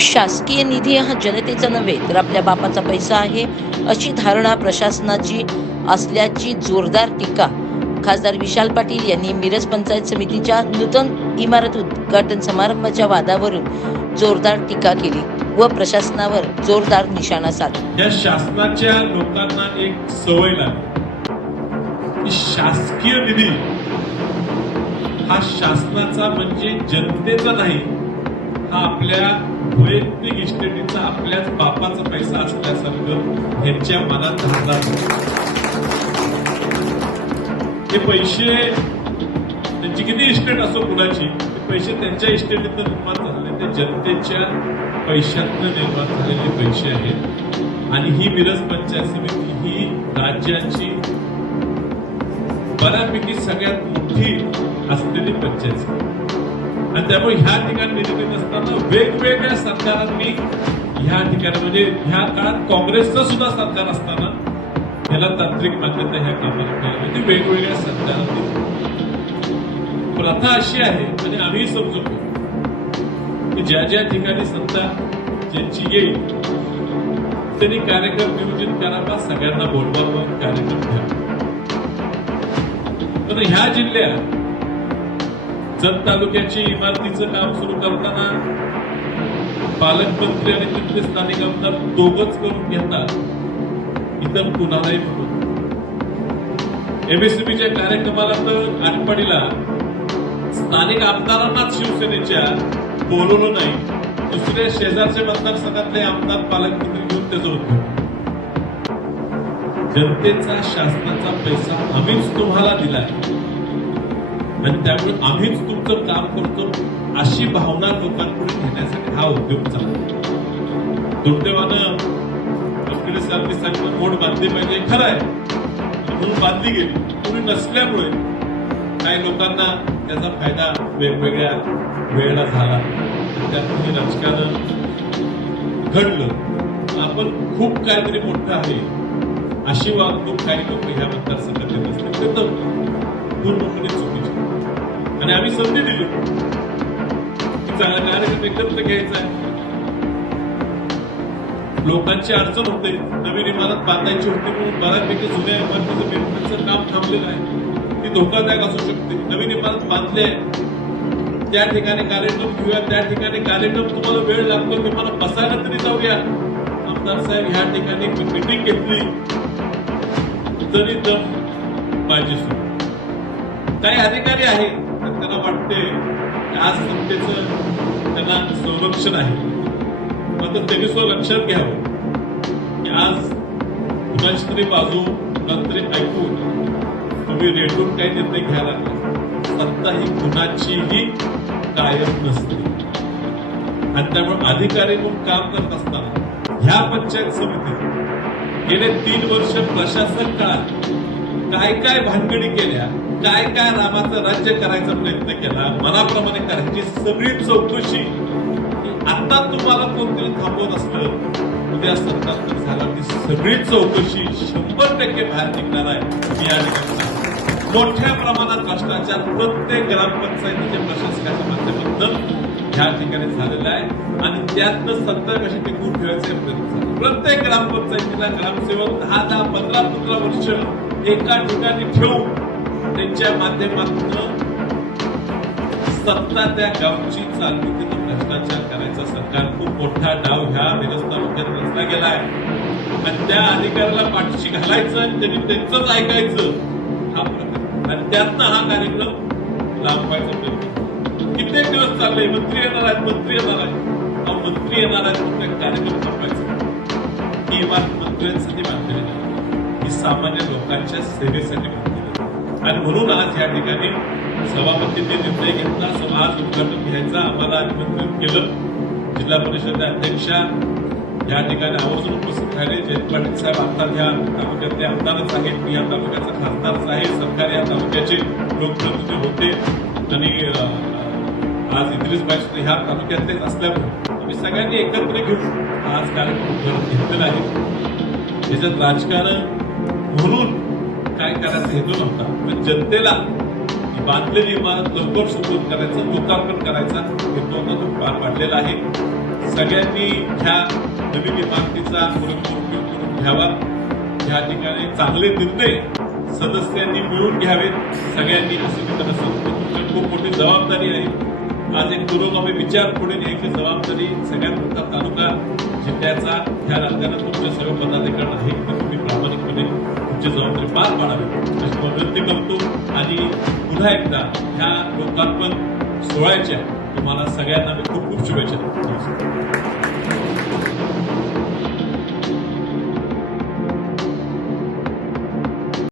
शासकीय निधी हा जनतेचा नव्हे तर आपल्या बापाचा पैसा आहे अशी धारणा प्रशासनाची असल्याची जोरदार टीका खासदार विशाल पाटील यांनी मिरज पंचायत समितीच्या नूतन इमारत उद्घाटन समारंभाच्या वादावरून जोरदार टीका केली व प्रशासनावर जोरदार निशाणा साधला। या शासनाच्या लोकांना एक सवय लागली की शासकीय निधी हा शासनाचा म्हणजे जनतेचा नाही, हा आपल्या वैयक्तिक इस्टेटीचा आपल्याच बापाचा पैसा असल्यासारखं ह्यांच्या मनात राहतात। हे पैसे त्यांची किती इस्टेट असो कुणाची, ते पैसे त्यांच्या इस्टेटीतून निर्माण झालेले, ते जनतेच्या पैशातून निर्माण झालेले पैसे आहेत। आणि ही मिरज पंचायत समिती ही राज्याची बऱ्यापैकी सगळ्यात मोठी असलेली पंचायत समिती आणि त्यामुळे ह्या ठिकाणी निधी देत असताना वेगवेगळ्या सरकारांनी ह्या ठिकाणी म्हणजे ह्या काळात काँग्रेसचं सुद्धा सरकार असताना याला तांत्रिक मान्यता ह्या केंद्राला म्हणजे वेगवेगळ्या सरकारांनी। प्रथा अशी आहे म्हणजे आम्ही समजतो की ज्या ज्या ठिकाणी सत्ता ज्यांची येईल त्यांनी कार्यक्रम नियोजित करावा, सगळ्यांना बोलवावं, कार्यक्रम घ्यावा। पण ह्या जिल्ह्यात जत तालुक्याची इमारतीचं काम सुरू करताना पालकमंत्री आणि तिथले स्थानिक आमदार दोघंच करून घेतात, इतर कुणालाही म्हणून। एमएससीबीच्या कार्यक्रमाला तर आटपाडीला स्थानिक आमदारांनाच शिवसेनेच्या बोलवलं नाही, दुसऱ्या शेजारच्या मतदारसंघातले आमदार पालकमंत्री घेऊन त्याचं उद्घाटन। जनतेचा शासनाचा पैसा आम्हीच तुम्हाला दिलाय आणि त्यामुळे आम्हीच तुमचं काम करतो अशी भावना लोकांपुढे घेण्यासाठी हा उद्योग चालला। दुर्दैवानं वकील साहेबांनी सांगितलं मोड बांधली पाहिजे, खरं आहे, म्हणून बांधली गेली। कोणी नसल्यामुळे काही लोकांना त्याचा फायदा वेगवेगळ्या वेळेला झाला, त्यामुळे राजकारण घडलं। आपण खूप काहीतरी मोठं आहे अशी वागणूक काही लोक ह्या मतदारसंघात देत असतील, ते तर पूर्णपणे चुकीचे। आणि आम्ही संधी दिली की चांगला कार्यक्रम एकदम तर घ्यायचा आहे। लोकांची अडचण होते, नवीन इमारत बांधायची होती म्हणून बऱ्यापैकी जुन्या इमारतीचं बेसमेंटचं काम थांबलेलं आहे, ती धोकादायक असू शकते। नवीन इमारत बांधली आहे, त्या ठिकाणी कार्यक्रम घेऊया, त्या ठिकाणी कार्यक्रम तुम्हाला वेळ लागतो की मला बसायला तरी जाऊया। आमदार साहेब ह्या ठिकाणी मिटिंग घेतली तरी दम पाहिजे सुरू। काही अधिकारी आहेत त्यांना वाटते आज सत्तेचं त्यांना संरक्षण आहे, मात्र त्यांनी सुद्धा लक्षात घ्यावं की आज कुणाची तरी बाजू नंतर ऐकून तुम्ही रेटून काही निर्णय घ्यायला लागला। सत्ता ही कुणाचीही कायम नसते आणि त्यामुळे अधिकारी म्हणून काम करत असताना ह्या पंचायत समितीत गेले 3 वर्ष प्रशासन काळात काय काय भानगडी केल्या, काय काय रामाचं राज्य करायचा प्रयत्न केला, मनाप्रमाणे करायची सगळी चौकशी। आता तुम्हाला कोणतरी थांबवत असलं, उद्या सरकार तर झाला ती सगळी चौकशी 100% बाहेर निघणार आहे। या ठिकाणी मोठ्या प्रमाणात भ्रष्टाचार प्रत्येक ग्रामपंचायतीच्या प्रशासकाच्या माध्यमातून ह्या ठिकाणी झालेला आहे आणि त्यातनं सत्ता कशी टिकवून ठेवायचे प्रयत्न झाले। प्रत्येक ग्रामपंचायतीला ग्रामसेवक 10, 15 वर्ष एका ठिकाणी ठेवून त्यांच्या माध्यमातून सत्ता त्या गावची चालू तिथं भ्रष्टाचार करायचा सरकार खूप मोठा डाव ह्या मिरज तालुक्यात रचला गेला आहे आणि त्या अधिकाऱ्याला पाठीशी घालायचं आणि त्यांनी त्यांचंच ऐकायचं हा प्रकार आणि त्यातनं हा कार्यक्रम लांबवायचा प्रयत्न कित्येक दिवस चाललंय। मंत्री येणार आहेत, मंत्री येणार आहेत, मंत्री येणार आहेत म्हणून कार्यक्रम थांबवायचा। ही इमारत मंत्र्यांसाठी बांधलेली नाही, ही सामान्य लोकांच्या सेवेसाठी बांधलेली आणि म्हणून आज या ठिकाणी सभापतींनी निर्णय घेतला, आज उद्घाटन घ्यायचा आम्हाला निमंत्रित केलं। जिल्हा परिषद अध्यक्षा या ठिकाणी आवर्जून उपस्थित राहिले। जयंत पाटील साहेब आता ह्या तालुक्यातले आमदारच आहेत, मी या तालुक्याचा खासदारच आहे, सरकार या तालुक्याचे लोकप्रतिनिधी होते आणि आज इद्रिस भाई ह्या तालुक्यातलेच असल्यामुळे आम्ही सगळ्यांनी एकत्र घेऊन आज कार्यक्रम घेतलेला आहे। त्याच्यात राजकारण म्हणून काय करायचा हेतू नव्हता, पण जनतेला बांधलेली इमारत लवकर सुरू करायचं, लोकार्पण करायचा हेतू होता, तो पार पाडलेला आहे। सगळ्यांनी ह्या नवीन इमारतीचा पुरेपूर उपयोग करून घ्यावा. ह्या ठिकाणी चांगले निर्णय सदस्यांनी मिळून घ्यावेत. सगळ्यांनी असं मी त्यांना सांगतो. तुमची खूप मोठी जबाबदारी आहे. आज एक पुरोगामी विचार पुढे न्यायची जबाबदारी सगळ्यात मोठा तालुका जिल्ह्याचा ह्या राज्याला तुमच्या सर्व पदाधिकारी आहे की तुम्ही प्रामाणिकपणे तुमची जबाबदारी पार पाडावी अशी विनंती करतो. आणि पुन्हा एकदा ह्या लोकार्पण सोहळ्याच्या तुम्हाला सगळ्यांना मी खूप खूप शुभेच्छा देतो.